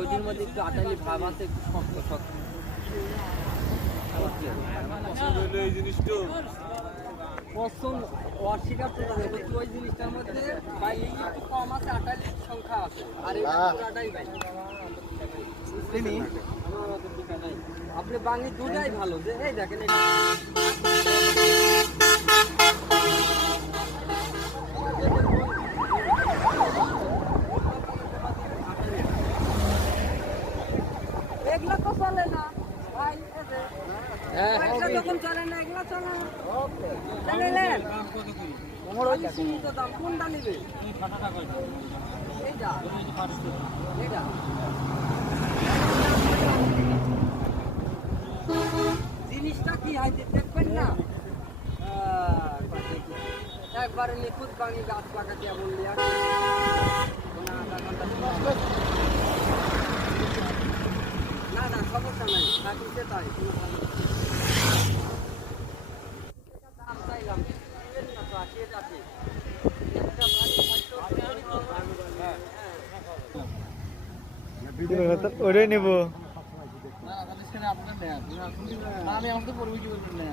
ওইটির মধ্যে একটু আটালি ভাব আছে, একটু শক্ত শক্ত। এই জিনিসটা পছন্দ অস্বীকার করা যাবে, ওই জিনিসটার মধ্যে ভাই একটু কম আছে, আটালির সংখ্যা আছে, আর এটা পুরাটাই ভাই আপনি বাঙি দুটাই ভালো যে এই দেখেন এটা এগুলা তো চলে না ভাই, এগুলা যখন চলে না এগুলা চলে না। সীমিত দাম কোনটা নিবে? এইটা এইটা জিনিসটা কি হয় দেখবেন না, একবারে নিখুঁত বাঙি গাছ লাগাতে বললি আর না না সমস্যা নাই, থাকিতে তাই কোনো দাম চাইলাম না তো আছে আছে ওটাই নেব। আমি আমাকে পড়বি কি বলবেন না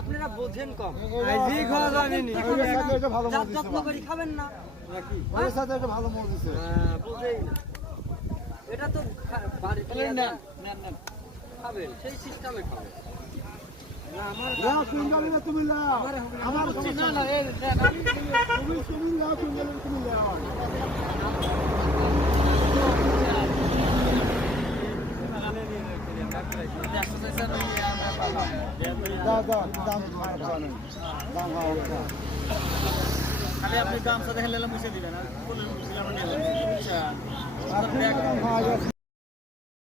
আপনারা বোঝেন কম, যত্ন করে খাবেন না, ভালো মনে হচ্ছে। বুঝেই না এটা তো বাড়িতে খাবেন সেই সিস্টেমে খাবেন। তুমি খালি আপনি গামছা দেখে মুছে দিবেন আর